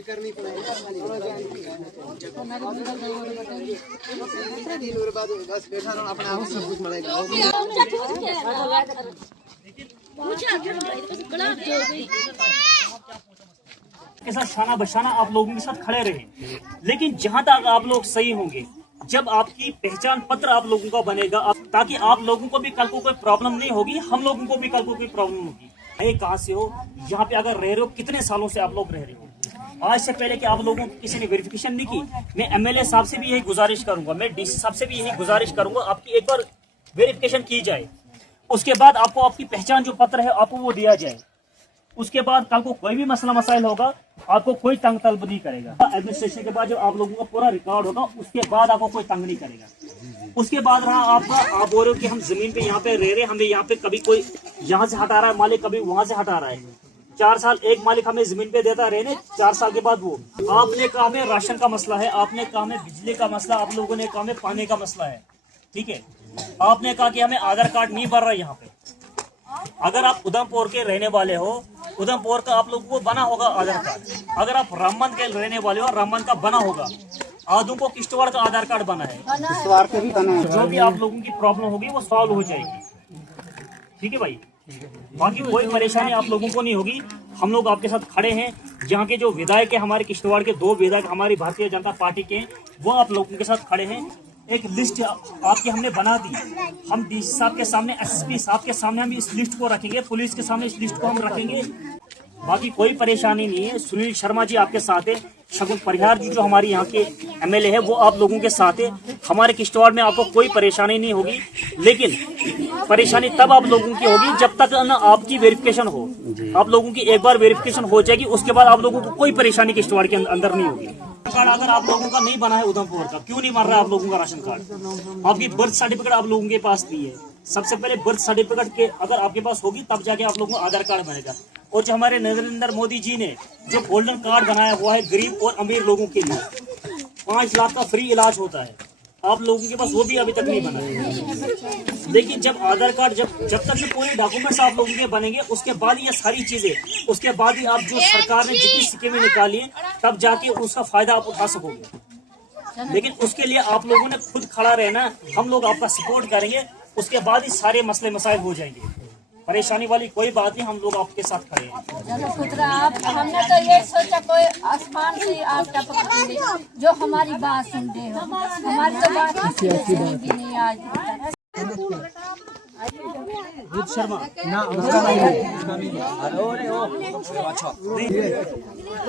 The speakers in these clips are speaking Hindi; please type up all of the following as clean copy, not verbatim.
करनी पड़ेगी बस बैठा रहो अपने आप सब कुछ मिलेगा। के साथ शाना बशाना आप लोगों के साथ खड़े रहे, लेकिन जहां तक आप लोग सही होंगे, जब आपकी पहचान पत्र आप लोगों का बनेगा, ताकि आप लोगों को भी कल को कोई प्रॉब्लम नहीं होगी, हम लोगों को भी कल को कोई प्रॉब्लम होगी। ये कहाँ से हो, यहाँ पे अगर रह रहे हो, कितने सालों से आप लोग रह रहे हो, आज से पहले कि आप लोगों को किसी ने वेरिफिकेशन नहीं की। मैं एमएलए साहब से भी यही गुजारिश करूंगा, मैं डीसी साहब से भी यही गुजारिश करूंगा, आपकी एक बार वेरिफिकेशन की जाए, उसके बाद आपको आपकी पहचान जो पत्र है आपको वो दिया जाए। उसके बाद कल को कोई भी मसला मसाइल होगा, आपको कोई तंग तलब नहीं करेगा। एडमिनिस्ट्रेशन के बाद जब आप लोगों का पूरा रिकॉर्ड होगा, उसके बाद आपको कोई तंग नहीं करेगा। उसके बाद रहा आपका, आप बोल रहे हो कि हम जमीन पे यहाँ पे रह रहे, हमें यहाँ पे कभी कोई यहाँ से हटा रहा है मालिक, कभी वहां से हटा रहा है। 4 साल एक मालिक हमें जमीन पे देता रहने, 4 साल के बाद वो आपने कहा हमें राशन का मसला है, आपने कहा हमें बिजली का मसला, आप लोगों ने कहा हमें पानी का मसला है, ठीक है। आपने कहा कि हमें आधार कार्ड नहीं बन रहा है यहाँ पे। अगर आप उधमपुर के रहने वाले हो, उधमपुर का आप लोगों को बना होगा आधार कार्ड। अगर आप रामबन के रहने वाले हो, रामबन का बना होगा। आदू को किश्तवाड़ का आधार कार्ड बना है, किश्तवाड़ के भी बना है। जो भी आप लोगों की प्रॉब्लम होगी वो सॉल्व हो जाएगी, ठीक है भाई। बाकी कोई परेशानी आप लोगों को नहीं होगी, हम लोग आपके साथ खड़े हैं। जहाँ के जो विधायक है, हमारे किश्तवाड़ के 2 विधायक हमारी भारतीय जनता पार्टी के, वो आप लोगों के साथ खड़े हैं। एक लिस्ट आपकी हमने बना दी, हम डीसी साहब के सामने, एसएसपी साहब के सामने हम इस लिस्ट को रखेंगे, पुलिस के सामने इस लिस्ट को हम रखेंगे। बाकी कोई परेशानी नहीं है। सुनील शर्मा जी आपके साथ है, शगुन परिहार जी जो हमारी यहाँ के एमएलए है वो आप लोगों के साथ है। हमारे किश्तवाड़ में आपको कोई परेशानी नहीं होगी, लेकिन परेशानी तब आप लोगों की होगी जब तक ना आपकी वेरिफिकेशन हो। आप लोगों की एक बार वेरिफिकेशन हो जाएगी, उसके बाद आप लोगों को कोई परेशानी किश्तवाड़ के अंदर नहीं होगी। कार्ड अगर आप लोगों का नहीं बना है उधमपुर का, क्यों नहीं बन रहा है आप लोगों का राशन कार्ड? आपकी बर्थ सर्टिफिकेट आप लोगों के पास नहीं है। सबसे पहले बर्थ सर्टिफिकेट के अगर आपके पास होगी तब जाके आप लोगों को आधार कार्ड बनेगा। और जो हमारे नरेंद्र मोदी जी ने जो गोल्डन कार्ड बनाया हुआ है गरीब और अमीर लोगों के लिए, 5 लाख का फ्री इलाज होता है, आप लोगों के पास वो भी अभी तक नहीं बना है। लेकिन जब आधार कार्ड जब तक ये पूरे डॉक्यूमेंट्स आप लोगों के बनेंगे, उसके बाद ये सारी चीजें, उसके बाद ही आप जो सरकार ने जितनी स्कीमें निकाली है तब जाके उसका फायदा आप उठा सकोगे। लेकिन उसके लिए आप लोगों ने खुद खड़ा रहना, हम लोग आपका सपोर्ट करेंगे, उसके बाद ही सारे मसले मसाइल हो जाएंगे। परेशानी वाली कोई बात नहीं, हम लोग आपके साथ खड़े हैं। चलो पुत्रा, आप हमने तो ये सोचा कोई आसमान से आप टपक जो हमारी बात सुन दे, हमारी तो बात भी नहीं आज। शर्मा ना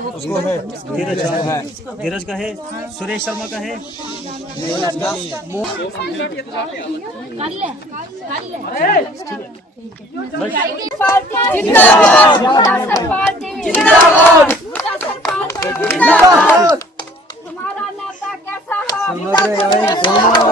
उसको है, धीरज का है, सुरेश शर्मा का है। तुम्हारा नेता कैसा हो?